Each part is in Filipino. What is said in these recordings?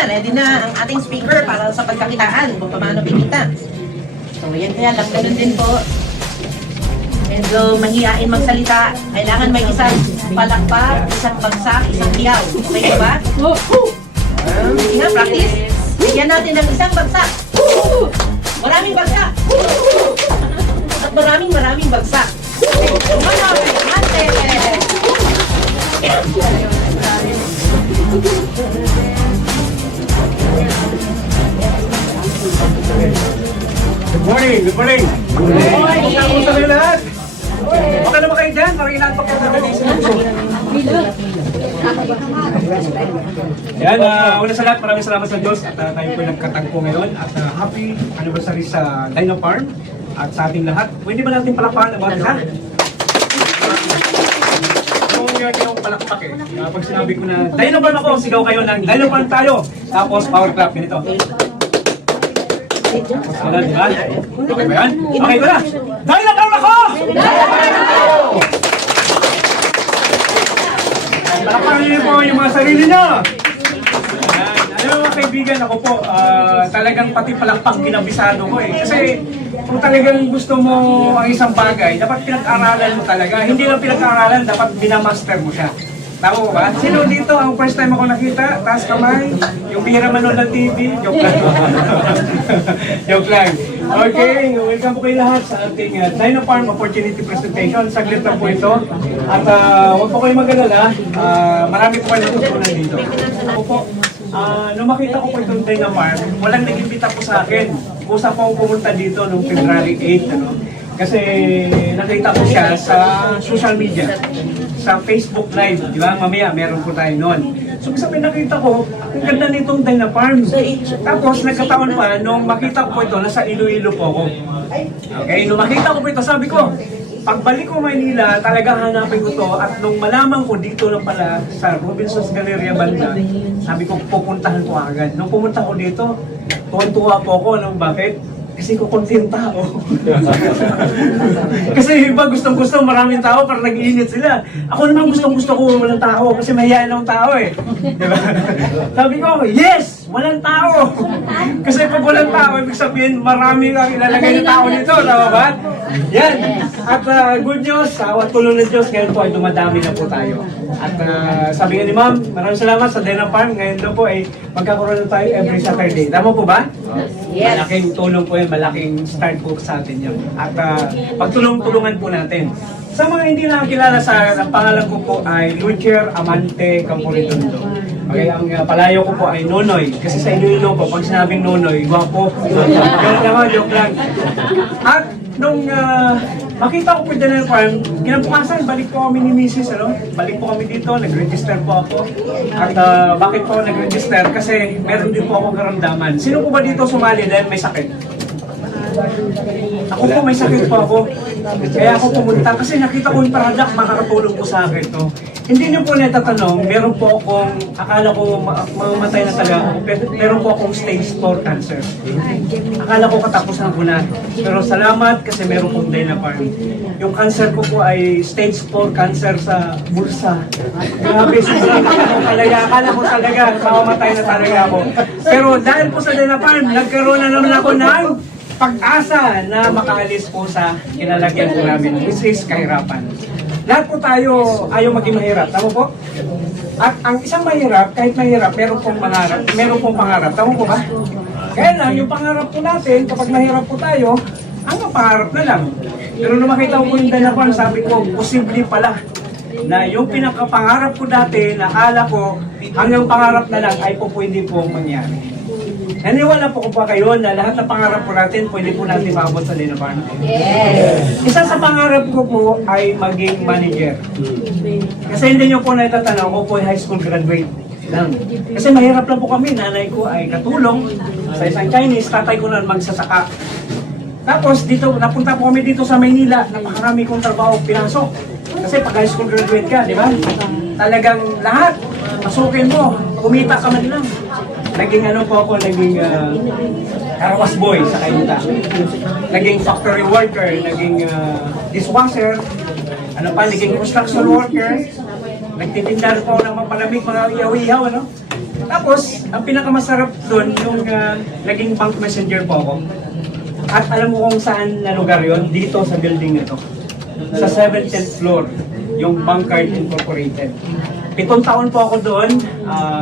na, ready na ang ating speaker para sa pagkakitaan kung paano kikita. So, yan kaya lang, ganun din po. Medyo mahihain magsalita. Kailangan may isang palakpak, isang bagsak, isang tiyaw. Okay ba? Sige nga, practice. Bigyan natin ng isang bagsak. Maraming bagsak. At maraming bagsak. Good morning, good morning. Kamusta kayo lahat? Okay na ba kayo dyan? Parang inantok ko na natin. Yan, una sa lahat, maraming salamat sa Diyos at tayo po nagkatagpo ngayon at happy anniversary sa Dino Farm at sa ating lahat. Pwede ba natin palakpakan ang bata? Kung yung palakpak eh, pag sinabi ko na Dino Farm ako, sigaw kayo ng Dino Farm tayo. Tapos power clap, ganito. Wala, di ba? Okay ba yan? Okay ko na! Dino Farm ako! Palakpakan niyo po yung mga sarili niyo! Alam mo mga kaibigan, ako po, talagang pati palakpak kinabisado ko eh. Kasi kung talagang gusto mo ang isang bagay, dapat pinag-aralan mo talaga. Hindi lang pinag-aralan, dapat binamaster mo siya. Tama ko ba? Sino dito ang first time ako nakita? Taas kamay? Yung bihira manood ng TV? Joke lang. Joke lang. Okay, welcome po kayo lahat sa ating Dino Farm Opportunity Presentation. Saglit lang po ito. At huwag po kayo mag-alala. Marami po kayo natutunan dito. Ako po, nung makita ko po itong Dino Farm, walang nag-imbita po sa akin. Kusa po akong pumunta dito noong February 8. Ano? Kasi nakita ko siya sa social media, sa Facebook Live, di ba? Mamaya meron po tayo noon. So sabi nakita ko, ang ganda nitong Dino Farm. Tapos nagkataon pa, nung makita ko po ito, nasa Iloilo po ako. Okay, nung makita ko po ito, sabi ko, pagbalik ko Maynila, talagang hanapin ko to. At nung malaman ko dito lang pala sa Robinson's Galleria Banda, sabi ko, pupuntahan ko agad. Nung pumunta ko dito, tuwan-tuwa po ako. Alam bakit? Kasi kukunti yung tao. Kasi iba gustong-gusto, maraming tao, para nag-iinit sila. Ako naman gustong-gusto ko walang tao, kasi mahihain akong tao eh. Diba? Sabi ko, yes! Walang tao! Kasi pag walang tao, ibig sabihin, marami kang ilalagay na tao nito, tama ba? Yan! At good news, sa tulong ng Diyos, ngayon po ay dumadami na po tayo. At sabi nga ni Ma'am, maraming salamat sa Dino Farm. Ngayon daw po ay magkakaroon na tayo every Saturday. Tama po ba? Yes. Malaking tulong po yun, malaking start po sa atin yun. At pagtulong-tulungan po natin. Sa mga hindi lang kilala sa ang pangalan ko po ay Lucier Amante Camporidondo. Okay, ang palayo ko po ay Nonoy. Kasi sa Iloilo po, pag sinabing Nonoy, gwapo. Joke lang, joke lang. At nung makita ko po yung Dino Farm, kinabukasan, balik po kami ni Mrs. Ano? Balik po kami dito, nag-register po ako. At bakit po nag-register? Kasi meron din po ako karamdaman. Sino po ba dito sumali dahil may sakit? Ako po may sakit po ako. Kaya ako pumunta kasi nakita ko yung product makakatulong po sa akin to. Hindi niyo po natatanong, meron po akong, akala ko mamamatay na talaga ako, meron po akong stage 4 cancer. Akala ko katapusan ko na. Pero salamat kasi meron pong Dino Farm. Yung cancer ko po ay stage 4 cancer sa bulsa. Grabe, akala ko talaga mamamatay na talaga ako. Pero dahil po sa Dino Farm, nagkaroon na naman ako ng pag-asa na makaalis po sa kinalagyan po namin, which is kahirapan. Lahat po tayo ayaw maging mahirap, tama po? At ang isang mahirap, kahit mahirap, meron pong pangarap, tama po ba? Kaya lang, yung pangarap po natin, kapag mahirap po tayo, ang pangarap na lang. Pero nung makita ko yung Dino Farm, sabi ko, posible pala na yung pinakapangarap ko dati, nakala ko, hanggang pangarap na lang ay po pwede po mangyari. Naniwala po ko pa kayo na lahat ng pangarap po natin, pwede po natin maabot sa Dino Farm. Yes! Isa sa pangarap ko po ay maging manager. Kasi hindi nyo po natatanong, ako po ay high school graduate lang. Kasi mahirap lang po kami, nanay ko ay katulong sa isang Chinese, tatay ko na magsasaka. Tapos dito, napunta po kami dito sa Maynila, napakarami kong trabaho pinasok. Kasi pag high school graduate ka, di ba? Talagang lahat, pasukin mo, kumita ka man lang. Naging ano po ako, naging karawas boy sa Kayuta. Naging factory worker, naging dishwasher, ano pa, naging construction worker. Nagtitinda po ng mapalamig, mga ihaw-ihaw, ano? Tapos, ang pinakamasarap doon, yung naging bank messenger po ako. At alam mo kung saan na lugar yon? Dito sa building na to. Sa 7th floor, yung Bankcard Incorporated. 7 taon po ako doon.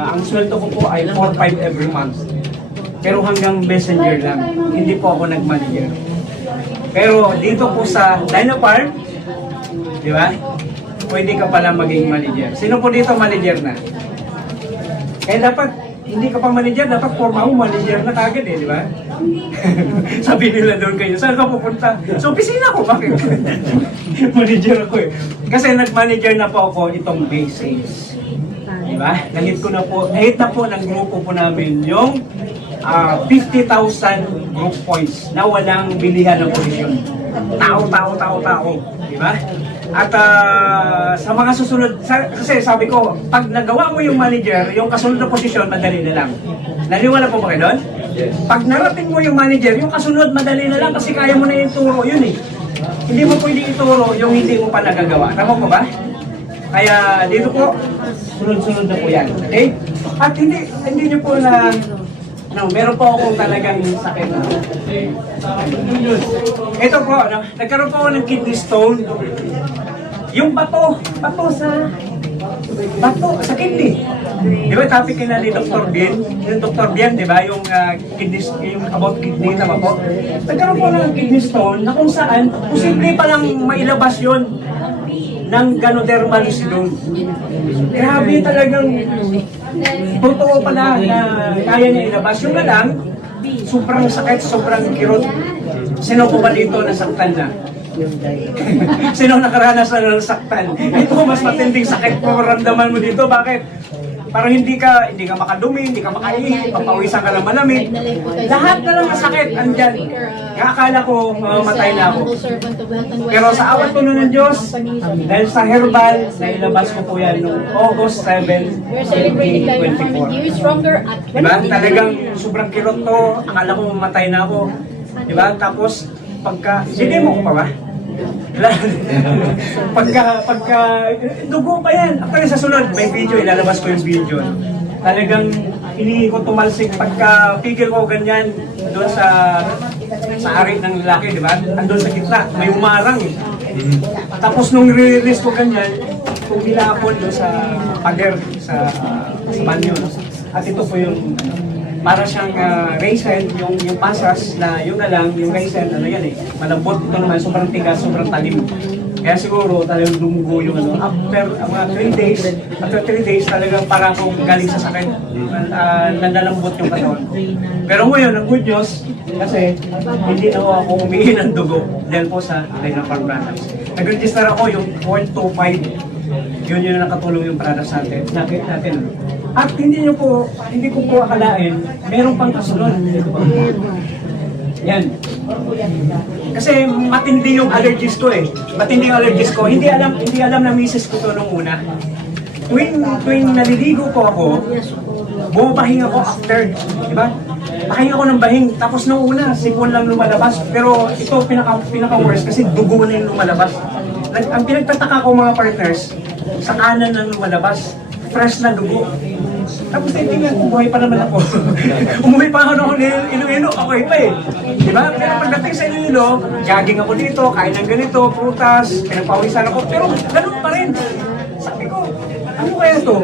Ang sweldo ko po ay 4-5 every month. Pero hanggang messenger lang. Hindi po ako nag-manager. Pero dito po sa Dynafarm, di ba? Pwede ka pala maging manager. Sino po dito manager na? Kaya dapat, hindi ka pang manager, dapat forma mo manager na kagad eh, di ba? Sabi nila doon kayo, saan ka pupunta? So, opisina ko, bakit? Manager ako eh. Kasi nag-manager na po ako itong May sales. Di ba? Nahit ko na po, nahit na po ng grupo po namin yung 50,000 group points na walang bilihan ng posisyon. Tao. Di ba? At sa mga susunod, kasi sabi ko, pag nagawa mo yung manager, yung kasunod na posisyon, madali na lang. Naniwala po ba kayo doon? Pag narating mo yung manager, yung kasunod, madali na lang kasi kaya mo na yung turo yun eh. Hindi mo pwede ituro yung hindi mo pa nagagawa. Tama po ba? Kaya dito po, sunod-sunod na po yan. Okay? At hindi nyo po na, meron po akong talagang sakit. Ito po, nagkaroon po ako ng kidney stone. Yung bato sa kidney. Di ba topic na ni Dr. Bien? Yung Dr. Bien, di ba? Yung kidney, yung about kidney, tama po? Nagkaroon po ng kidney stone na kung saan, posible palang mailabas yon ng ganodermal syndrome. Grabe talagang totoo pala na kaya niya ilabas. Yung na lang, sobrang sakit, sobrang kirot. Sino po ba dito nasaktan na? Sino nakaranas na nasaktan? Ito, mas matinding sakit mo maramdaman mo dito. Bakit? Parang hindi ka makadumi, hindi ka makaihi, papawisan ka ng malamig. Lahat na lang masakit, andyan. Akala ko, mamamatay na ako. Pero sa awat po ng Diyos, dahil sa herbal, nailabas ko po yan noong August 7, 2024. Diba? Talagang sobrang kirot to, akala ko mamatay na ako. Diba? Tapos, hindi mo ko pa ba? Dugo pa yan. Actually sa sunod, may video, ilalabas ko yung video. Talagang hindi ko tumalsik pagka pigil ko ganyan doon sa ari ng lalaki, di ba? Andun sa gitna, may umarang eh. Tapos nung re-release ko ganyan, tumila ako doon sa pader, sa banyo. At ito po yung para siyang raisin, yung pasas na yun na lang, yung raisin, ano yan eh, malambot. Ito naman, sobrang tigas, sobrang talim. Kaya siguro talagang dumugo yung ano. After mga 3 days, talagang parang akong galing sa sakit. Nandalambot yung katawan. Pero ngayon, ang good news, kasi hindi na ako humihin ng dugo dahil po sa Dynafarm products. Nag-register ako yung 0.25. Yun yung nakatulong yung products natin. At hindi ko po akalain, meron pang kasunod. Yan. Kasi matindi yung allergies ko eh. Matindi yung allergies ko. Hindi alam na misis ko to nung una. Tuwing naliligo ko ako, bumabahing ako after. Diba? Bahing ako ng bahing. Tapos nung una, sipon lang lumalabas. Pero ito pinaka-worst kasi dugo na yung lumalabas. Ang pinagtataka ko mga partners, sa kanan lang lumalabas. Fresh na dugo. Tapos tingnan ko, buhay pa naman ako. Umuwi pa ako noon Iloilo, okay pa eh. Diba? Pero pagdating sa Iloilo, jogging ako dito, kain ng ganito, prutas, pinagpawisan ako. Pero ganun pa rin. Sabi ko, ano kaya to?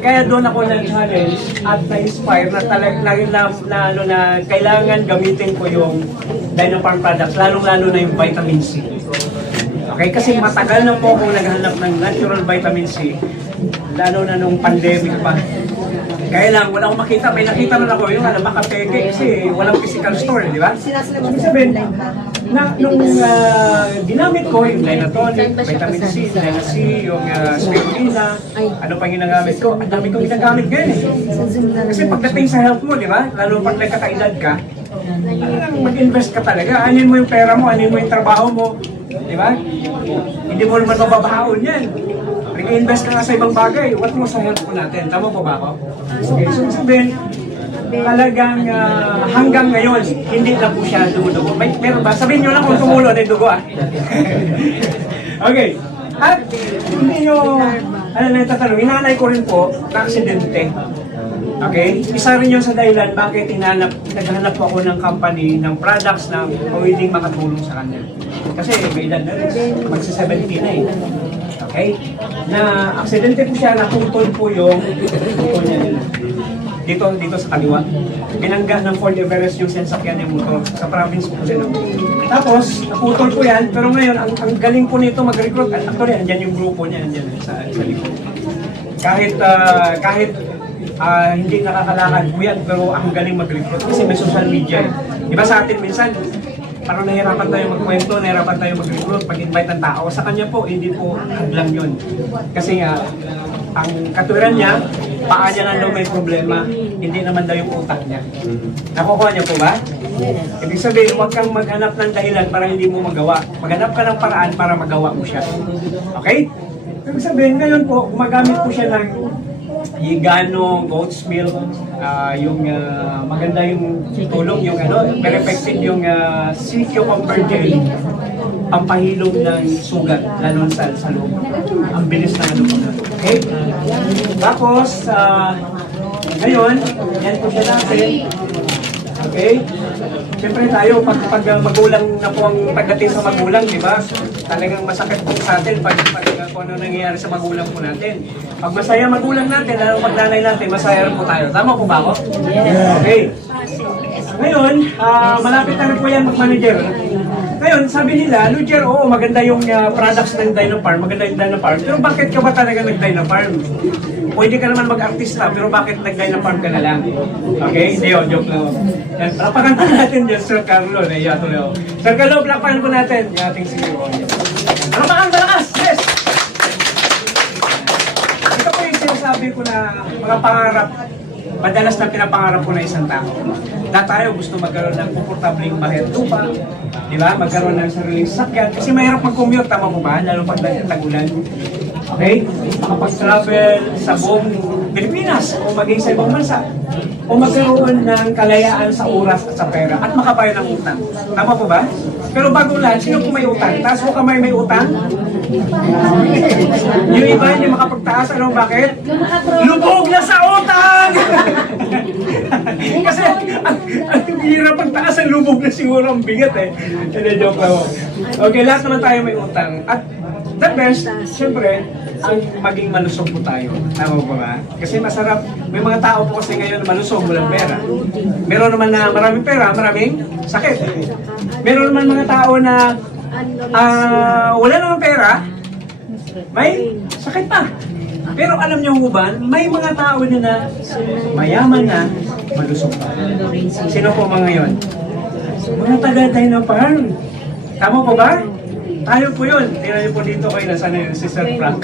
Kaya doon ako na-challenge at na-inspire na talagang kailangan gamitin ko yung Dynafarm products, lalong-lalo na yung vitamin C. Okay, kasi matagal na po akong naghanap ng natural vitamin C, lalo na nung pandemic pa. Kaya lang, wala akong makita. May nakita man ako yung makapeke kasi walang physical store, di ba? Ibig sabihin, nung ginamit ko yung Dynatonic, vitamin C, Dyna C, yung spirulina, ano pang ginagamit ko, ang dami kong ginagamit ngayon eh. Kasi pagdating sa health mo, di ba? Lalo pag nagkakaedad ka, mag-invest ka talaga. Anin mo yung pera mo, anin mo yung trabaho mo, di ba? Hindi mo naman mababahaon yan. Nag-invest ka nga sa ibang bagay, what mo sa health mo natin? Tama po ba ako? Okay, so sabihin, talagang hanggang ngayon, hindi na po siya dumudugo. Meron ba? Sabihin nyo lang kung tumulo na yung dugo ah. Okay. At hindi nyo, ano na yung tatanong, hinanay ko rin po, na aksidente. Okay? Isa rin yun sa dahilan bakit naghanap po ako ng company, ng products na pwedeng makatulong sa kanya. Kasi may edad na rin, magsi-70 na eh. Okay? Na aksidente po siya, naputol po yung motor niya dito sa kaliwa. Binangga ng Ford Everest yung sensakyan ng motor sa province po sila. Tapos, naputol po yan, pero ngayon, ang galing po nito mag-recruit. Actually, andyan yung grupo niya, andyan sa likod. Kahit hindi nakakalakad po yan, pero ang galing mag-recruit kasi may social media. Diba sa atin minsan, parang nahirapan tayo magkwento, nahirapan tayo mag-recruit, mag-invite ng tao. Sa kanya po, hindi po hadlang yun. Kasi nga, ang katuwiran niya, paa niya lang daw may problema, hindi naman daw yung utak niya. Nakukuha niya po ba? Ibig sabihin, huwag kang maghanap ng dahilan para hindi mo magawa. Maghanap ka ng paraan para magawa mo siya. Okay? Ibig sabihin, ngayon po, gumagamit po siya ng higano, goat's milk, yung maganda yung tulong, yung very effective yung sea cucumber gel, pampahilom ng sugat, lalo sa loob. Ang bilis na po na. Okay? Tapos, ngayon, yan po siya natin. Okay? Siyempre tayo, pag magulang na po ang pagdating sa magulang, di ba? Talagang masakit po sa atin pag kung ano nangyayari sa magulang po natin. Pag masaya magulang natin, lalo pag nanay natin, masaya rin po tayo. Tama po ba ako? Okay. Ngayon, malapit na rin po yan mag-manager. Ngayon, sabi nila, Luger, oo, maganda yung products ng Dynafarm, maganda yung Dynafarm. Pero bakit ka ba talaga nag-Dynafarm? Pwede ka naman mag-artista, pero bakit nag-Dynafarm ka na lang? Okay? Hindi yun, joke lang. Yan, palapakan po natin dyan, Sir Carlo. Sir Carlo, palapakan po natin yung ating CEO. Palapakan, malakas! Yes! Ito po yung sinasabi ko na mga pangarap, madalas na pinapangarap ko na isang tao. Lahat tayo gusto magkaroon ng komportabling bahay at lupa, di ba? Magkaroon ng sariling sasakyan. Kasi mahirap mag-commute, tama po ba? Lalo pag tag-ulan. Okay? Makapag-travel sa buong Pilipinas o maging sa ibang bansa. O magkaroon ng kalayaan sa oras at sa pera at makabayad ng utang. Tama po ba? Pero bago lahat, sino po may utang? Taas mo kamay may utang? Yung iba hindi makapagtaas. Ano bakit? Lubog na sa utang! Kasi ang hirap pagtaas ang lubog na siguro ang bigat eh. Hindi, joke lang. Okay, lahat naman tayo may utang. At the best, siyempre, ang maging malusog po tayo. Tama po ba? Kasi masarap. May mga tao po kasi ngayon na malusog, walang pera. Meron naman na maraming pera, maraming sakit. Meron naman mga tao na wala naman pera, may sakit pa. Pero alam niyo ba, may mga tao na mayaman na, malusog pa. Sino po mga yon? Mga taga-Dynafarm. Tama po ba? Tayo po yun. Tingnan niyo po dito kayo, nasaan na yun si Sir Frank.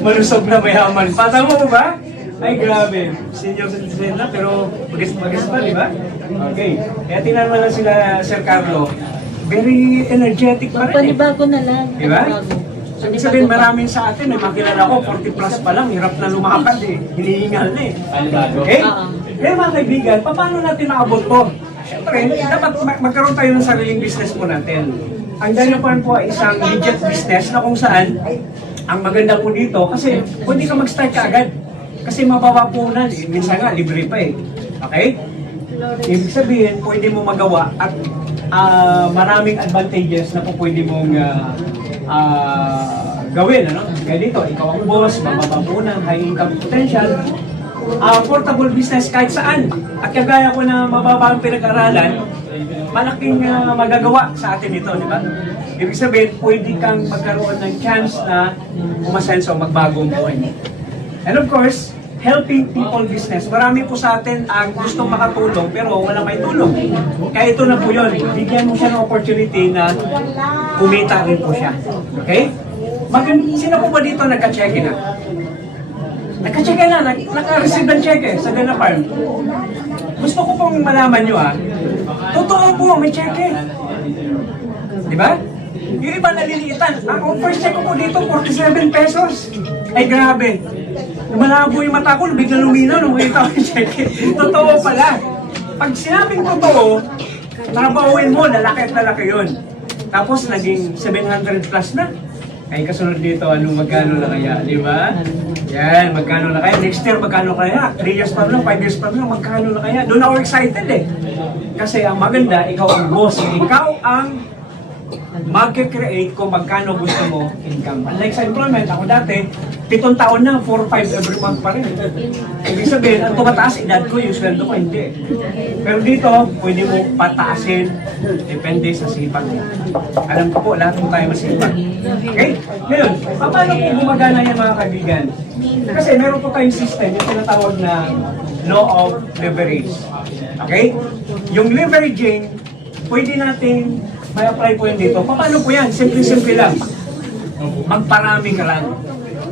Malusog na mayaman pa. Tama po ba? Ay, grabe. Senior citizen na, pero magis pa, di ba? Okay. Kaya tingnan mo lang sila, Sir Carlo. Very energetic pa rin. Panibago na lang. Di ba? So, ibig sabihin, maraming sa atin, may makilala ko, 40 plus pa lang, hirap na lumakad eh. Hinihingal na eh. Okay? Kaya mga kaibigan, paano natin naabot to? Siyempre, dapat magkaroon tayo ng sariling business po natin. Ang Dynafarm po ay isang legit business na kung saan, ang maganda po dito, kasi pwede ka mag-start ka agad. Kasi mababa po na, minsan nga, libre pa eh. Okay? Ibig sabihin, pwede mo magawa at maraming advantages na po pwede mong gawin, ano? Kaya dito, ikaw ang boss, mabababunan, high income potential, portable business kahit saan. At kagaya ko na mababa ang pinag-aralan, malaking magagawa sa atin ito, di ba? Ibig sabihin, pwede kang magkaroon ng chance na umasenso, magbagong buhay. And of course, helping people business. Marami po sa atin ang gustong makatulong pero walang may tulong. Kaya ito na po yun. Bigyan mo siya ng opportunity na kumita rin po siya. Okay? Sino po ba dito nagka-check na? Nagka-check na, naka-receive ng check sa Dynafarm. Gusto ko pong malaman nyo totoo po, may check Di ba? Yung iba naliliitan. Ang first check ko po dito, 47 pesos. Ay grabe. Malabo yung mata ko, biglang luminaw nung makita ko yung check. Totoo pala. Pag sinabing totoo, trabawin mo, lalaki at lalaki yun. Tapos naging 700 plus na. Ay kasunod dito, magkano na kaya, di ba? Yan, magkano na kaya? Next year, magkano kaya? 3 years pa lang, 5 years pa lang, magkano na kaya? Doon ako excited eh. Kasi ang maganda, ikaw ang boss. Ikaw ang mag-create kung magkano gusto mo income. Unlike sa employment, ako dati, 7 taon na, 4-5 every month pa rin. Ibig sabihin, ang tumataas edad ko, yung sweldo ko, hindi. Pero dito, pwede mo pataasin, depende sa sipag mo. Alam ko po, lahat po tayo masipag. Okay? Ngayon, paano po gumagana yan mga kaibigan? Kasi meron po tayong system, yung tinatawag na law of leverage. Okay? Yung leveraging, pwede natin may apply po yun dito. Paano po yan? Simple-simple lang. Magparami ka lang.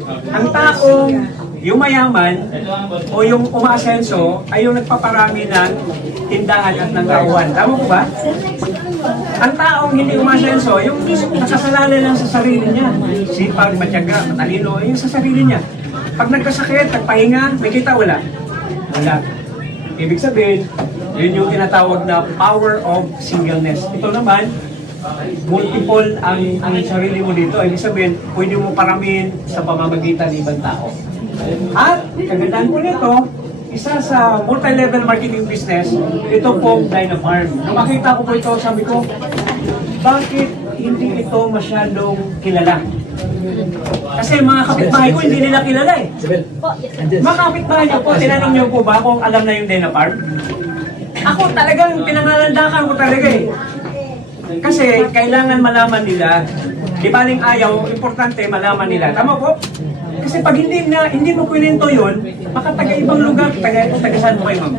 Ang taong yung mayaman o yung umaasenso ay yung nagpaparami ng tindahan at ng tauhan. Tama po ba? Ang taong hindi umaasenso, yung nakasalalay lang sa sarili niya. Sipag, matyaga, matalino, yung sa sarili niya. Pag nagkasakit, nagpahinga, may kita wala? Wala. Ibig sabihin, yun yung tinatawag na power of singleness. Ito naman, multiple ang sarili mo dito. Ibig sabihin, pwede mo paramihin sa pamamagitan ng ibang tao. At, kagandahan ko nito, isa sa multi-level marketing business, ito pong Dynafarm. Nung makita ko po ito, sabi ko, bakit hindi ito masyadong kilala? Kasi mga kapitbahay ko, hindi nila kilala eh. Mga kapitbahay niyo po, tinanong niyo po ba kung alam na yung Dynafarm? Ako talagang pinangalandakan ko talaga eh. Kasi kailangan malaman nila, di baling ayaw, importante malaman nila. Tama po? Kasi pag hindi mo kwento yun, baka taga-ibang lugar, taga-saan po kayo, ma'am?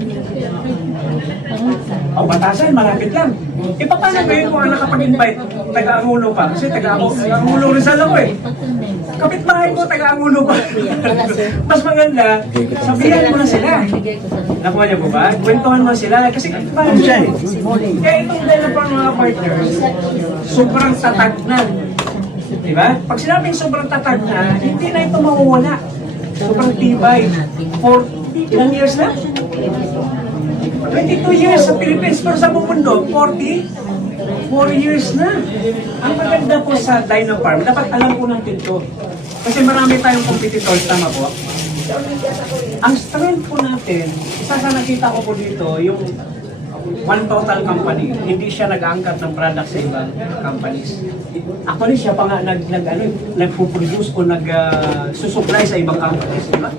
O, Batasan, malapit lang. E paano ngayon kung nakapag-invite, taga-Angulo pa? Kasi taga-Angulo Rizal ako eh. Kapitbahay mo, taga-Angulo pa. Mas maganda, sabihan mo na sila. Nakuha niyo po ba? Kwentuhan mo sila. Kasi kapitbahay mo siya eh. Kaya itong dahil pa mga partners, sobrang tatag na. Diba? Pag sinabing sobrang tatag na, hindi na ito mawawala. Sobrang tibay. For ilang years na? 22 years sa Philippines, pero sa buong mundo, 4 years na. Ang maganda po sa Dynafarm, dapat alam po natin ito. Kasi marami tayong competitors, tama po. Ang strength po natin, isa sa nakita ko po dito, yung one total company, hindi siya nag-aangkat ng product sa ibang companies. Actually, siya pa nga nagpo-produce o nagsusupply sa ibang companies, di ba?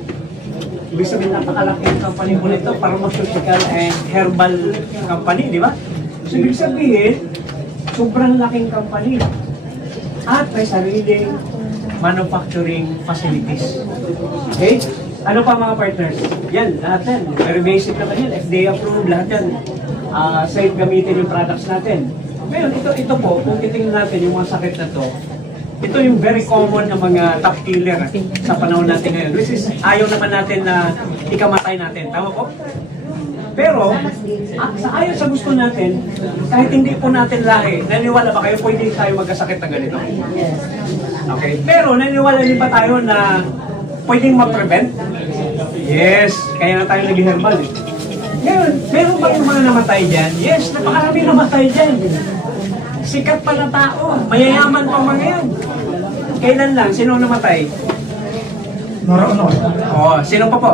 Ibig sabihin, napakalaking company po nito, pharmaceutical and herbal company, di ba? So, ibig sabihin, sobrang laking company. At may sariling manufacturing facilities. Okay? Ano pa mga partners? Yan, lahat yan. Very basic naman yan. FDA approved, lahat yan. Safe gamitin yung products natin. Ngayon, ito po, kung titingnan natin yung mga sakit na to, ito yung very common na mga top killer sa panahon natin ngayon. Which is, ayaw naman natin na ikamatay natin. Tama po? Pero, ayon sa gusto natin, kahit hindi po natin lahi, naniwala ba kayo pwede tayo magkasakit na ganito? Okay. Pero, naniwala din ba tayo na pwedeng ma-prevent? Yes. Kaya na tayo naging herbal eh. Ngayon, meron ba yung mga namatay dyan? Yes, napakarami namatay dyan. Sikat pa na tao, mayayaman pa mga yan. Kailan lang? Sino namatay? Norono. Oh, sino pa po?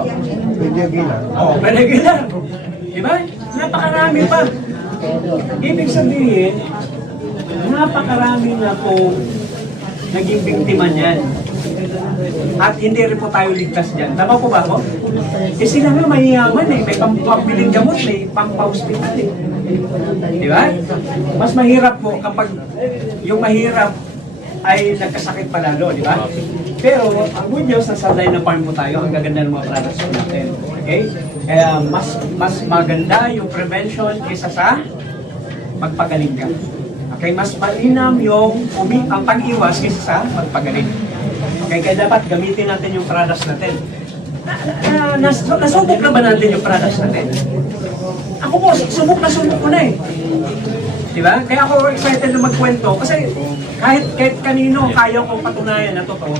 Pwede gila. Oh, Pwede Aguilar. Diba? Napakarami pa. Ibig sabihin, napakarami na po naging biktima niyan. At hindi rin po tayo ligtas dyan. Tama po ba ako? Eh sila nga mayayaman eh. May pampabiling gamot, may pampahospital eh. Di ba? Mas mahirap po kapag yung mahirap ay nagkasakit pa lalo, di ba? Pero ang good news, nasa Dynafarm po tayo, ang gaganda ng mga products po natin. Okay? Kaya mas maganda yung prevention kaysa sa magpagaling ka. Okay? Mas malinam yung ang pag-iwas kaysa sa magpagaling. Okay? Kaya dapat gamitin natin yung products natin. Nasubok na ba natin yung products natin? Ako po, subok ko na eh. Diba? Kaya ako excited na magkwento kasi kahit kanino kaya kong patunayan na totoo.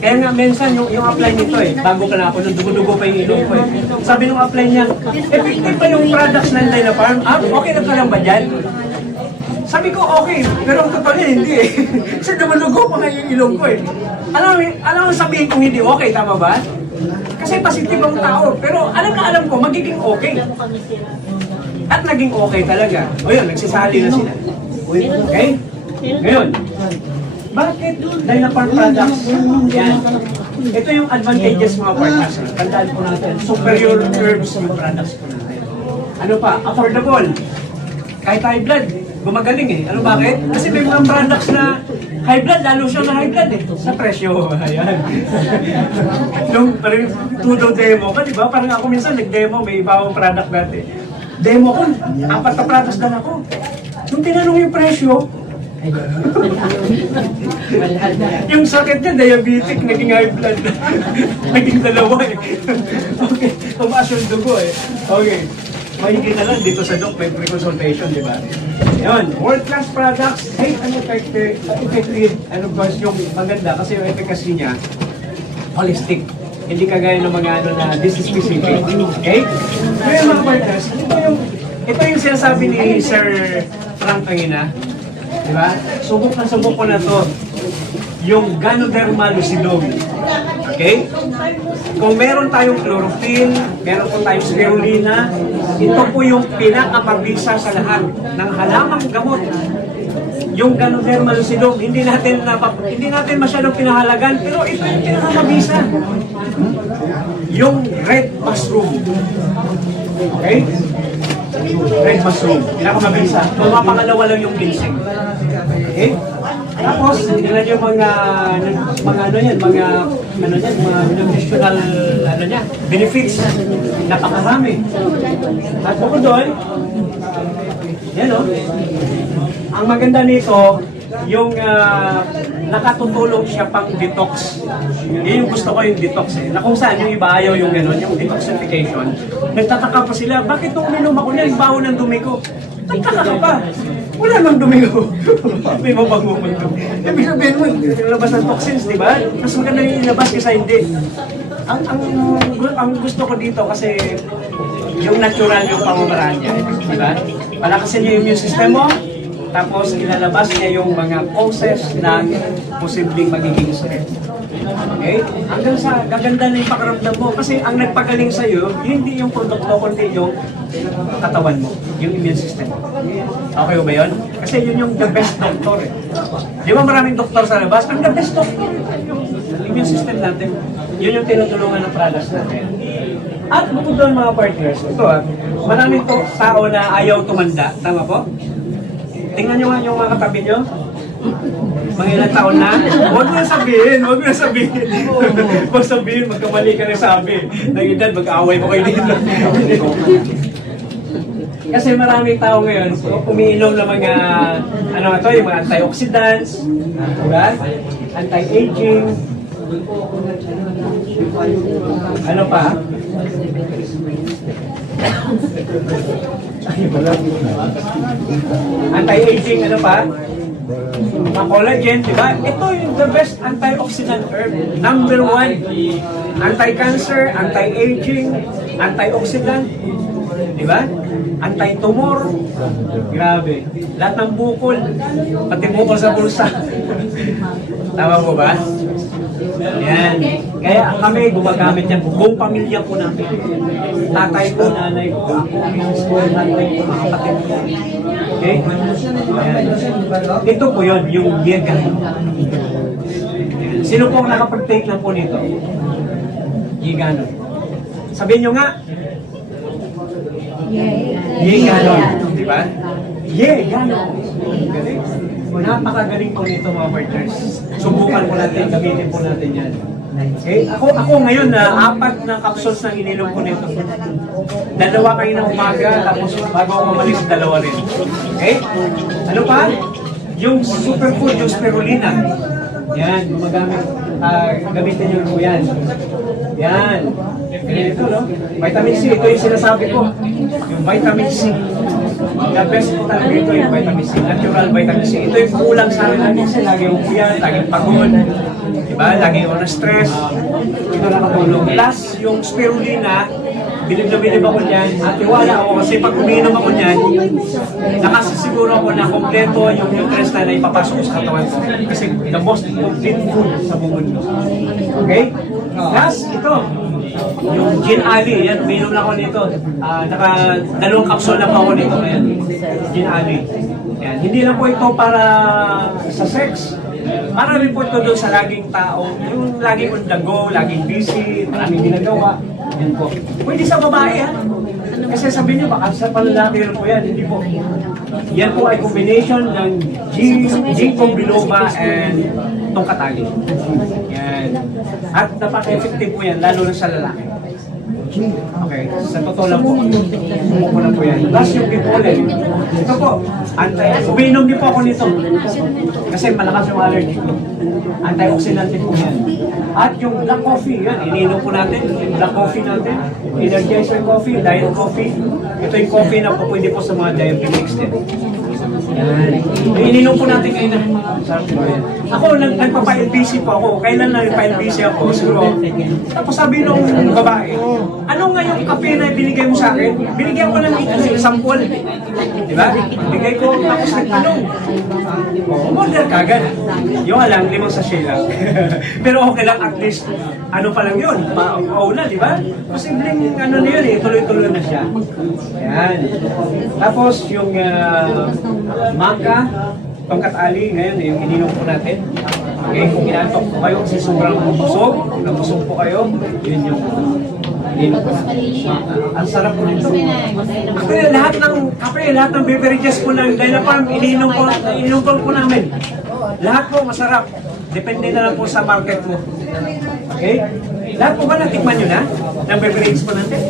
Kaya nga minsan yung apply nito eh, bago ka na ako, nung dugo-dugo pa yung ilong ko eh. Sabi nung apply niya, effective pa yung products ng Dynafarm? Okay na ka lang ba dyan? Sabi ko, okay, pero ang totoo niya, hindi eh. Kasi namalugok pa nga yung ilong ko eh. Alam mo sabihin kung hindi okay, tama ba? Kasi positive ang tao, pero alam ko, magiging okay. At naging okay talaga. O yun, nagsisali na sila. Okay? Ngayon, bakit Dynapar products? Yan. Ito yung advantages mga partners. Tandaan po natin, superior herbs yung products po natin. Ano pa? Affordable. Kahit high blood, gumagaling eh. Ano bakit? Kasi may mga products na high blood, lalo siya na high blood eh. Sa presyo. Ayan. Nung parang tudo demo ka, di ba? Parang ako minsan nag-demo, may ibang product natin. Demo ko, 4 na products lang ako. Nung tinanong yung presyo, yung sakit niya, diabetic, naging high blood. Naging dalawa eh. Okay, tumaas yung dugo eh. Okay. Mahigit na lang dito sa doc, may pre-consultation, di ba? Yun, world-class products, safe and effective, ano ba yung maganda kasi yung efficacy niya, holistic. Hindi kagaya ng mga ano na disease specific. Okay? Ngayon mga partners, ito yung sinasabi ni Sir Frank kanina. Di ba? Subok ko na to. Yung Ganoderma lucidum. Okay? Kung meron tayong chlorophyll, meron po tayong spirulina, ito po yung pinakamabisa sa lahat ng halamang gamot. Yung Ganoderma lucidum, hindi natin masyadong pinahalagan, pero ito yung pinakamabisa. Yung red mushroom. Okay? Red mushroom, pinakamabisa. Pangalawa lang yung ginseng. Okay? Tapos, tingnan yung mga nutritional benefits. Napakarami. At bukod doon, yan o. Ang maganda nito, yung nakatutulong siya pang detox. Yun yung gusto ko yung detox eh. Na kung saan yung iba ayaw yung gano'n, yung detoxification. Nagtataka pa sila, bakit nung uminom ako niya, yung baho ng dumi ko? Nagtataka pa. Wala nang dumi ko. May mapagmumul ko. Ibig sabihin mo, ilabas ng toxins, di ba? Mas maganda yung ilabas kaysa hindi. Ang gusto ko dito kasi yung natural yung pamamaraan niya. Di ba? Palakasin niya yung immune system mo, tapos ilalabas niya yung mga causes ng posibleng magiging sakit. Okay? Hanggang sa gaganda na yung pakiramdam mo. Kasi ang nagpagaling sa'yo, hindi yung produkto, kundi yung katawan mo, yung immune system. Okay ba yun? Kasi yun yung the best doctor eh. Di ba maraming doktor sa labas? Ang the best doctor, yung immune system natin. Yun yung tinutulungan ng products natin. At bukod doon mga partners, ito maraming tao na ayaw tumanda. Tama po? Tingnan nyo nga yung mga katabi nyo. Mga ilang taon na. Huwag mo na sabihin. Huwag sabihin, magkamali ka na sabi. Nag-edad, mag-aaway mo kayo dito. Kasi maraming tao ngayon, umiinom ng mga, yung mga antioxidants, diba? Anti-aging, ano pa? Anti-aging, ano pa? Mga collagen, di ba? Ito yung the best antioxidant herb. Number 1, anti-cancer, anti-aging, antioxidant, di ba? Anti-tumor. Grabe. Lahat ng bukol, pati bukol sa bulsa. Tama po ba? Yan. Kaya kami gumagamit yan. Buong pamilya po natin. Tatay ko, nanay ko, ako, nanay ko, mga kapatid ko. Okay? Ayan. Ito po yun, yung vegan. Sino pong nakapag-take na po nito? Vegan. Sabihin nyo nga. Vegan. Di ba? Vegan. Galing. Napakagaling po nito mga partners. Subukan po natin, gamitin po natin yan. Okay? Ako ngayon na 4 na capsules na ininom ko nito. 2 kayo ng umaga, tapos bago ako umalis, 2 rin. Okay? Ano pa? Yung superfood, yung spirulina. Yan, gumagamit. Gamitin nyo po yan. Yan. Ganito, no? Vitamin C, ito yung sinasabi ko. Yung vitamin C. The best po talaga ito yung vitamin C. Natural vitamin C. Ito yung kulang sa akin lagi kasi lagi umiyan, lagi pagod. Diba? Lagi ako na stress. Ito nakatulong. Plus, yung spirulina, bilib na bilib ako niyan. At tiwala ako kasi pag umiinom ako niyan, nakasisiguro ako na kompleto yung nutrients na ipapasok ko sa katawan ko. Kasi the most complete food sa buong mundo. Okay? Last, ito. Yung Gin Ali, yan, umiinom na ako nito. Dalawang kapsul na pa ako nito ngayon. Gin Ali. Yan. Hindi lang po ito para sa sex. Para rin po ito doon sa laging tao. Yung laging on the go, laging busy, maraming ginagawa. Yan po. Pwede sa babae, ha? Kasi sabihin nyo, baka sa panlalaki rin po yan. Hindi po. Yan po ay combination ng ginkgo biloba and tongkatali. Yan. At napaka-effective po yan, lalo na sa lalaki. Okay, sa totoo lang po. Umupo na po yan. Last yung gipollen. Ito po, umiinom din po ako nito. Kasi malakas yung allergy ko. Antioxidant din po yan. At yung black coffee, yan, iniinom po natin. Yung black coffee natin. Energizer coffee, diet coffee. Ito yung coffee na po pwede po sa mga diabetics din. Yan. Iniinom po natin ngayon na. Sarap po yan. Ako, nagpapa-LBC po ako. Kailan na nagpa-LBC ako? Siguro. Tapos sabi nung babae, ano nga yung kape na binigay mo sa akin? Binigyan ko ng sample. Diba? Binigay ko, tapos nagtanong. Umorder ka agad. Yung alam, 5 sachet lang. Pero okay lang, at least, ano pa lang yun? Pauna, di ba? Posibleng ano na yun eh, tuloy-tuloy na siya. Yan. Tapos yung mangga, tongkat-ali, ngayon yung ininom po natin. Okay, kung inaantok po kayo kasi sobrang busog, kung nabusog po kayo, yun yung ininom po natin. Ang sarap po nito. Actually, lahat ng kape, lahat ng beverages po ng Dynafarm, ininom po namin. Lahat po masarap. Depende na lang po sa market mo. Okay? Lahat po ba natikman nyo na? Ng beverages po natin?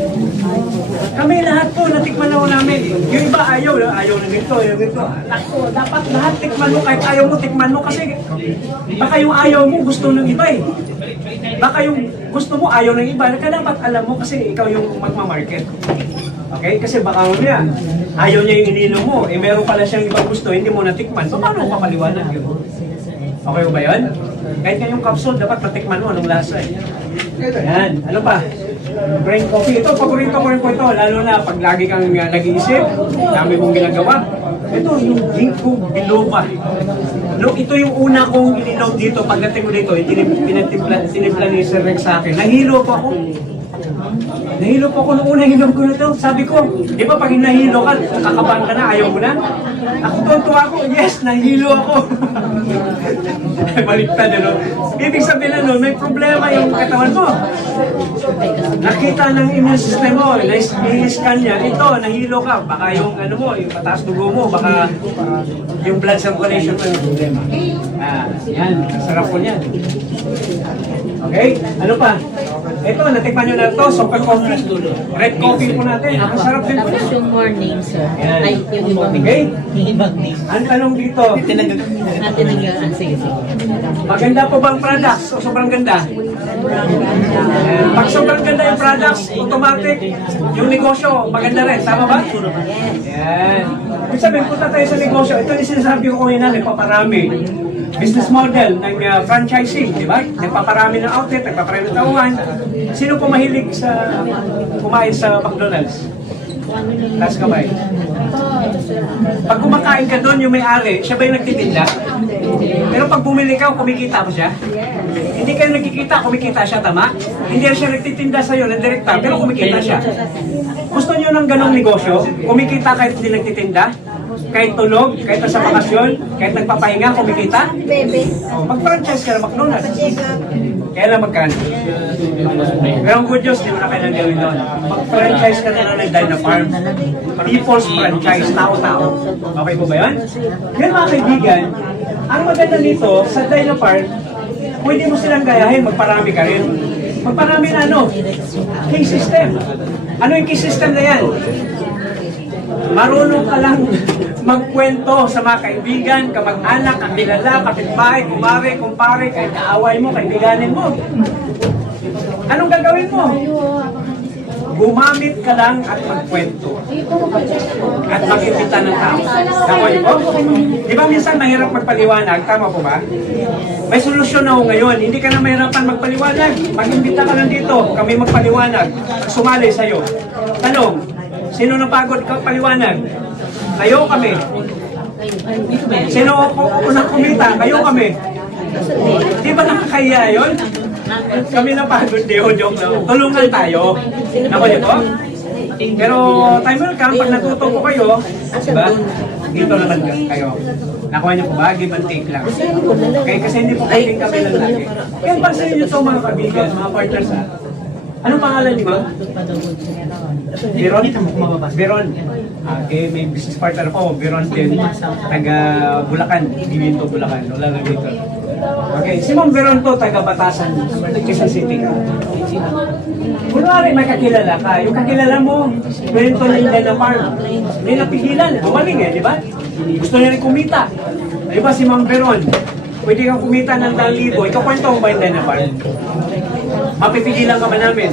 Kami lahat po, natikman na po namin. Yung iba ayaw na ganito, ayaw ganito. Ako, dapat lahat tikman mo, kahit ayaw mo, tikman mo. Kasi baka yung ayaw mo, gusto ng iba eh. Baka yung gusto mo, ayaw ng iba. Kaya dapat alam mo kasi ikaw yung magmamarket. Okay? Kasi baka niya, ayaw niya yung ininom mo. Eh meron pala siyang ibang gusto, hindi mo natikman. So paano papaliwanag yun? Okay ba yun? Kahit nga yung capsule, dapat natikman mo anong lasa eh. Yan. Ano pa? Brain coffee. Ito, paborito ko rin po ito. Lalo na pag lagi kang nag-iisip, dami mong ginagawa. Ito, yung ginkgo biloba. No, ito yung una kong ininom dito. Pagdating ko dito, tinipla ni Sir Rex sa akin. Nahilo po ako. Nahilo po ako nung unang inom ko na ito. Sabi ko, di ba pag nahilo ka, kakabahan ka na, ayaw mo na? Ako tuwa ako, yes, nahilo ako. Baliktad, ano? Ibig sabihin na nun, may problema yung katawan mo. Nakita ng immune system mo, na-scan niya, ito, nahilo ka. Baka yung ano mo, yung pataas dugo mo, baka yung blood circulation mo yung problema. Yan, sarap po niyan. Okay, ano pa? Ito, natikman nyo na ito, super coffee. Red coffee po natin. Ang sarap din po Tapos yan. yung more names, sir. Yan. Ay, yung ibang Okay. yung ibang names. Ang tanong dito, Natin sige, sige. maganda po bang products? O sobrang ganda? Pag sobrang ganda yung products, automatic, yung negosyo, maganda rin. Tama ba? Yan. Ibig sabihin, punta tayo sa negosyo. Ito yung sinasabi ko kanina, nagpaparami. Business model ng franchising, di ba? Nagpaparami ng outlet, nagpaparami ng tauhan. Sino po mahilig sa kumain sa McDonald's? Taas kamay. Pag kumakain ka doon, yung may-ari, siya ba yung nagtitinda? Pero pag bumili ka, kumikita pa siya? Hindi kayo nagkikita, kumikita siya, tama? Hindi siya nagtitinda sa'yo ng direkta, pero kumikita siya. Gusto niyo ng ganong negosyo? Kumikita kahit hindi nagtitinda? Kahit tulog, kahit nasa bakasyon, kahit nagpapahinga, kumikita? Mag-franchise ka na McDonald's. Kailan magkano? Pero ang good news, di mo na kailangan gawin doon. Mag-franchise ka na lang ng Dynafarm. People's franchise, tao-tao. Okay po ba yun? Yan mga kaibigan, ang maganda nito sa Dynafarm, pwede mo silang gayahin, magparami ka rin. Magparami na ano? Key system. Ano yung key system na yan? Marunong ka lang magkwento sa mga kaibigan, kamag-anak, kakilala, kapitbahay, kumare, kumpare, kahit kaaway mo, kaibiganin mo. Anong gagawin mo? Gumamit ka lang at magkwento. At mag-imbita ng tao. Nakuha po? Di ba minsan mahirap magpaliwanag? Tama po ba? May solusyon na ho ngayon. Hindi ka na mahirapan magpaliwanag. Mag-imbita ka lang dito. Kami magpaliwanag. Sumali sa'yo. Tanong, sino napagod ka paliwanag? Kayo o kami? Sino unang kumita? Kayo o kami? Di ba nakakaya yun? Kami napagod, di o joke lang. Tulungan tayo. Naku niyo po? Pero time will come, pag natuto ko kayo, diba? Dito naman kayo. Nakuha niyo po ba? Give and take lang. Okay? Kasi hindi po pwedeng kami lang lagi. Kaya pansinin niyo to mga kaibigan, mga partners ha. Anong pangalan niyo ma'am? Biron? Biron. Okay, may business partner ko, Biron din. Taga Bulacan, Divinto, Bulacan. Wala lang dito. Okay, si Ma'am Biron to, taga Batasan, Quezon City. Kunwari may kakilala ka, yung kakilala mo, kwento nila na farm. May napigilan, bumaling di ba? Gusto niya rin kumita. Di ba si Ma'am Biron, pwede kang kumita ng 1,000, ikaw kwento mo ba yung na farm? Mapipigilan ka ba namin?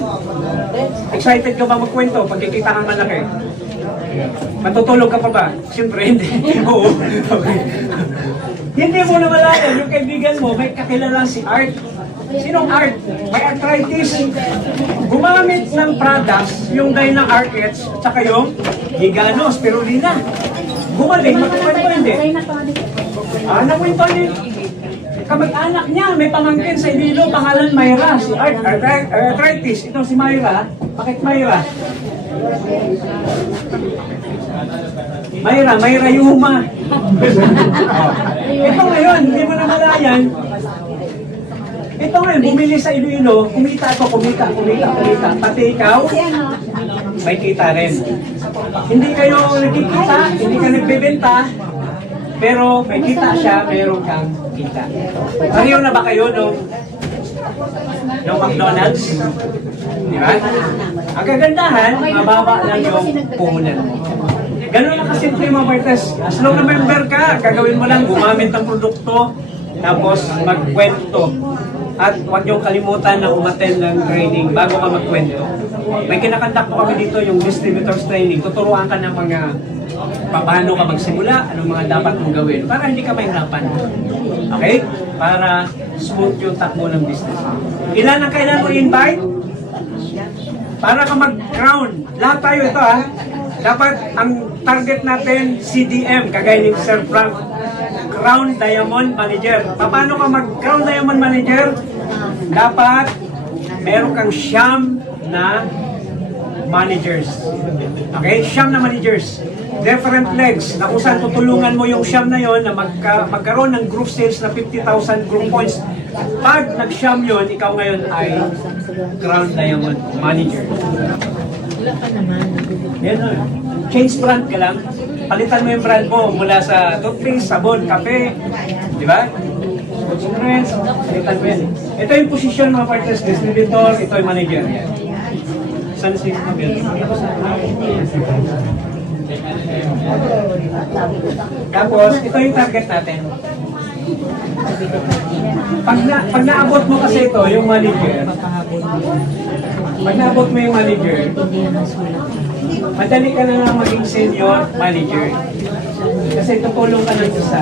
Excited ka ba magkwento pag kikita kang malaki? Matutulog ka pa ba? Siyempre hindi. Oo. Okay. Hindi mo na malayan, yung kaibigan mo, may kakilala si Art. Sinong Art? May arthritis. Gumamit ng products, yung Dyna Archettes, tsaka yung Higano, Spirulina. Gumaling, matukwento hindi. Nakwento niya. Kamag-anak niya, may pamangkin sa Iloilo, pangalan Myra, si Art, arthritis. Ito si Myra, bakit Myra? Myra Yuma. Ito ngayon, hindi mo na malayan. Ito ngayon, bumili sa Iloilo, kumita. Pati ikaw, may kita rin. Hindi kayo nagkikita, hindi ka nagbebenta, pero may kita siya, meron kang kita. Pareho na ba kayo nung McDonald's? Di ba? Ang kagandahan, mababa lang yung puhunan mo. Ganun na kasimple mga partners. As long na member ka, gagawin mo lang, gumamit ng produkto, tapos magkwento. At huwag niyong kalimutan na umattend ng training bago ka magkwento. May kinakandak po kami dito yung distributors training. Tuturuan ka ng mga paano ka magsimula, anong mga dapat mong gawin para hindi ka mahirapan. Okay? Para smooth yung takbo ng business. Ilan ang kailangan mo invite? Para ka mag-crown. Lahat tayo ito ha. Dapat ang target natin CDM, kagaya ni Sir Frank, Crown Diamond Manager. Paano ka mag-Crown Diamond Manager? Dapat meron kang siyam na managers. Okay? Siyam na managers. Different legs na kung saan tutulungan mo yung siyam na yon na magkaroon ng group sales na 50,000 group points. Pag nag-siyam yun, ikaw ngayon ay Crown Diamond Manager. Wala ka naman. Yan o. Change brand ka lang. Palitan mo yung brand mo mula sa toothpaste, sabon, kape. Di ba? Insurance, palitan mo yan. Ito yung posisyon mga partners, distributor, ito yung manager. San si Tapos, ito yung target natin. Pag naabot mo kasi ito, yung manager, pag naabot mo yung manager, madali ka na lang maging senior manager. Kasi tutulong ka lang sa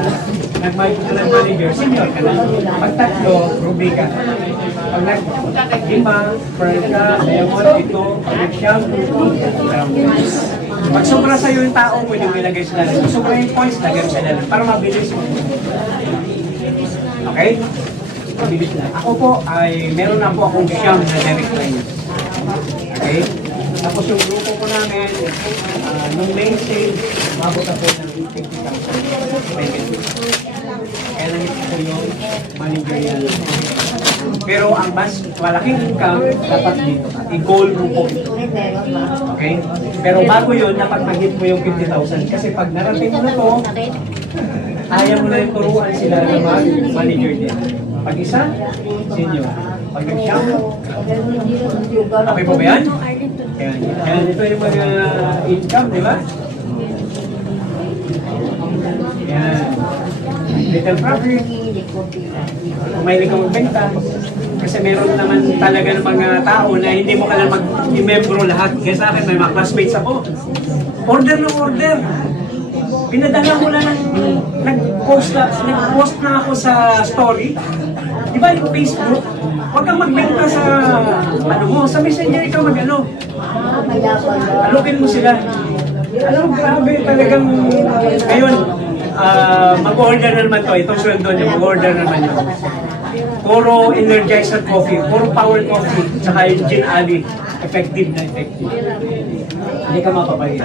manager, senior ka na. Pag tatlo, ruby ka. Pag nag-lima, pearl ka, diamond, ito, pag nag-siyam, pag sobra sa'yo yung tao, pwede mo ilagay sa lalim. Pag sobra yung points, lagay mo sa lalim. Para mabilis mo. Okay? Mabilis na. Ako po ay, meron na po akong siyam na direct line. Okay? Tapos yung grupo ko namin, nung main sale, mabot na po ng 50,000. Kaya nangit ko yung managerial. Pero ang mas malaking income, dapat dito. I-goal mo po ito. Okay? Pero bago yun, dapat mag-hit mo yung 50,000. Kasi pag narating mo na to, ayaw mo na yung turuan sila na mag-manager din. Pag isa, senior. Pag nag-siyam, okay po ba yan? Yan, ito yung mga income, di ba? Yan. Little profit. Kung may ikaw magbenta. Kasi meron naman talaga ng mga tao na hindi mo kailangan mag-membro lahat. Kaya sa akin, may mga classmates ako. Order ng order. Pinadala mo lang nag-post na ako sa story. Di ba yung Facebook? Huwag kang magbenta sa, sa messenger ikaw mag-ano. Alukin mo sila. Alam mo, grabe talagang ngayon, mag-order na naman to. Itong sweldo niya, mag-order na naman yun. Puro Energizer coffee, puro power coffee, tsaka yung gin ali. Effective na effective. Hindi ka mapapahiya.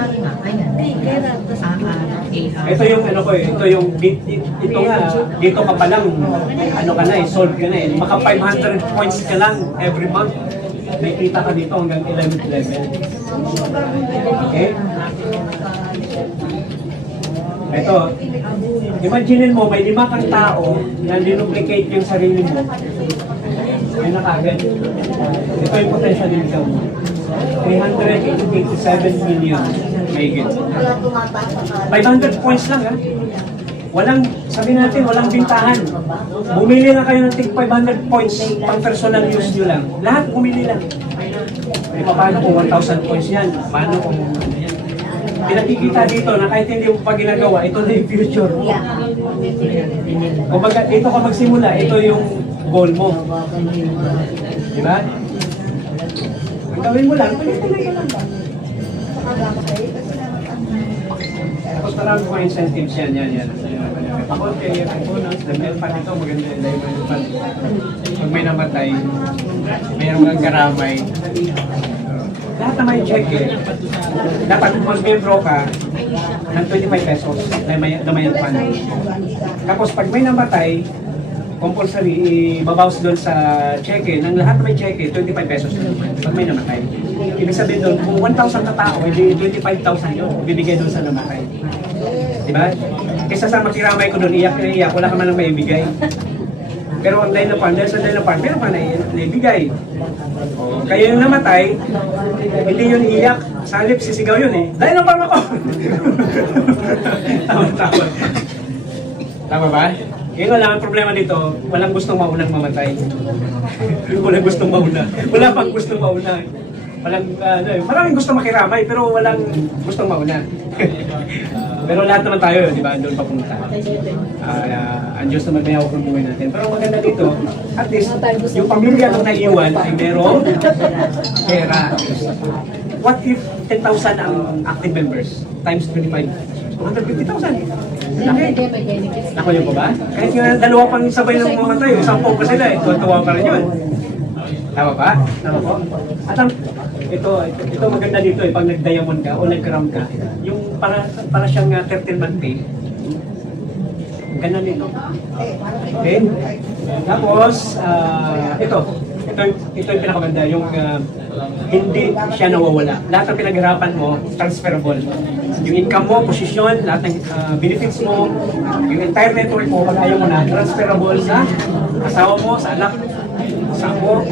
Ito yung ano ko eh, ito yung ito nga, dito ka pa lang, ano ka na eh, solve ka na eh. Maka 500 points ka lang every month. May kita ka dito hanggang 11th level. Okay? Ito, imagine mo, may 5 kang tao na dinuplicate yung sarili mo. May nakagad. Ito yung potential income mo. 387 million. May git. 500 points lang ha. Walang, sabi natin, walang bintahan. Bumili na kayo ng tig 500 points pang personal use nyo lang. Lahat bumili lang. E paano kung 1,000 points yan? Paano kung pinakikita dito na kahit hindi mo pa ginagawa, ito na yung future. Kumbaga, dito ka magsimula, ito yung goal mo. Di ba? Ang gawin mo lang, tuloy-tuloy ka lang ba? Tapos marami mga incentives yan. Ako, kaya ang bonus, dahil pa dito, maganda yung diamond fund. Pag may namatay, mayroong kang karamay. Lahat na may check eh. Dapat mag-membro ka ng 25 pesos na may fund. Tapos pag may namatay, compulsory, ibabawas doon sa cheque. Nang lahat na may cheque, 25 pesos pag may namatay. Ibig sabihin doon, kung 1,000 na tao, hindi 25,000 yun, bibigay doon sa namatay. Diba? Kaysa sa makiramay ko doon, iyak na iyak, wala ka man lang maibigay. Pero ang line na pan, dahil sa line na pan, meron ka na naibigay. Kaya yung namatay, hindi yun iyak. Sa halip, sisigaw yun eh. Dahil na pan ako! Tama. Tama ba? Kaya wala ang problema dito, walang gustong maunang mamatay. Walang gustong mauna. Wala pang gustong mauna. Maraming gustong makiramay, pero walang gustong mauna. Pero lahat naman tayo, di ba, doon papunta. Ang Diyos naman may hawak ng buhay natin. Pero maganda dito, at least, yung pamilya nang naiiwan ay merong pera. What if 10,000 ang active members times 25? 250,000. Laki. Naku yun po ba? Kahit nga dalawa pang sabay ng mamatay, 10 pa sila eh. Tuwa pa rin yun. Tama ba? Tama po? At ang, ito maganda dito eh, pag nag-diamond ka o nag-gram ka, yung para siyang 13-month pay. Ang ganda nito. Okay? Tapos, ito yung pinakamaganda, yung hindi siya nawawala. Lahat ng pinaghirapan mo, transferable. Yung income mo, posisyon, lahat ng benefits mo, yung entire network mo, pag ayaw mo na, transferable sa asawa mo, sa anak, sa ako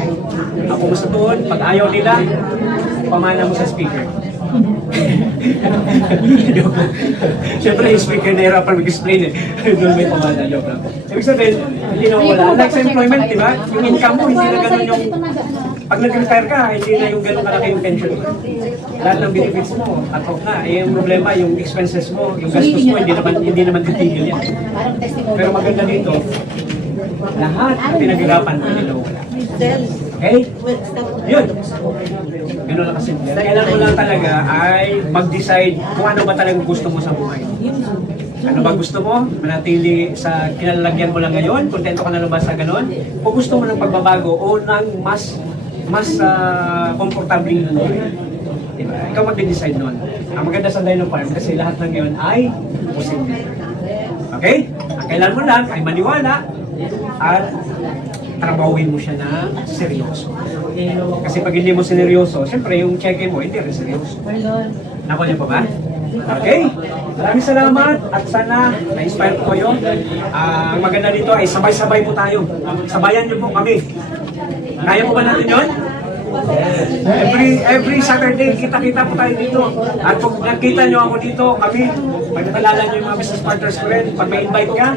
mo sa tuon, pag ayaw nila, pamana mo sa speaker. Siyempre yung speaker na hirapan mag-explain eh. Doon may pamana, joke lang. Ibig sabihin, hindi na wala. Like sa employment, di ba? Yung income mo, hindi na ganun yung... Pag nag-retire ka, hindi na yung ganun kalaki yung pension mo. Lahat ng benefits mo, at off na. Eh, yung problema, yung expenses mo, yung gastos mo, hindi naman titigil yan. Pero maganda dito, lahat na pinaghirapan mo, hindi na wala. Okay? Yun. Ganun lang kasimple. Kailangan mo lang talaga ay mag-decide kung ano ba talagang gusto mo sa buhay. Ano ba gusto mo? Manatili sa kinalalagyan mo lang ngayon? Kontento ka na lang ba sa ganun? O gusto mo ng pagbabago o ng mas komportable na buhay? Diba? Ikaw mag-decide nun. Ang maganda sa Dino Farm kasi lahat ng ngayon ay posible. Okay? Ang kailangan mo lang ay maniwala at trabawin mo siya na seryoso. Kasi pag hindi mo seryoso, siyempre yung check-in mo, hindi rin seryoso. Nako niyo pa ba? Okay? Maraming salamat at sana na-inspire po kayo. Ang maganda dito ay sabay-sabay po tayo. Sabayan niyo po kami. Kaya po ba natin yun? Every Saturday, kita-kita po tayo dito. At kung nakita nyo ako dito, kami, pag nakalala nyo yung mga business partners ko rin, pag may invite ka,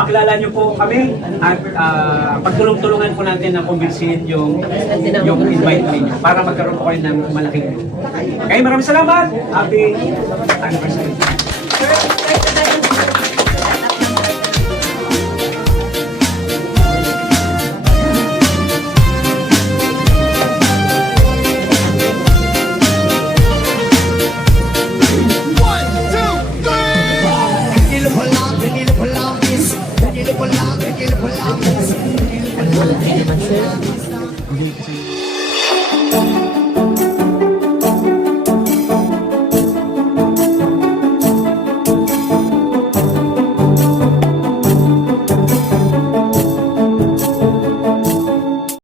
pakilala nyo po kami at pagtulong-tulungan po natin na kumbinsihin yung invite ninyo para magkaroon po kayo ng malaking group. Okay, maraming salamat. Happy anniversary.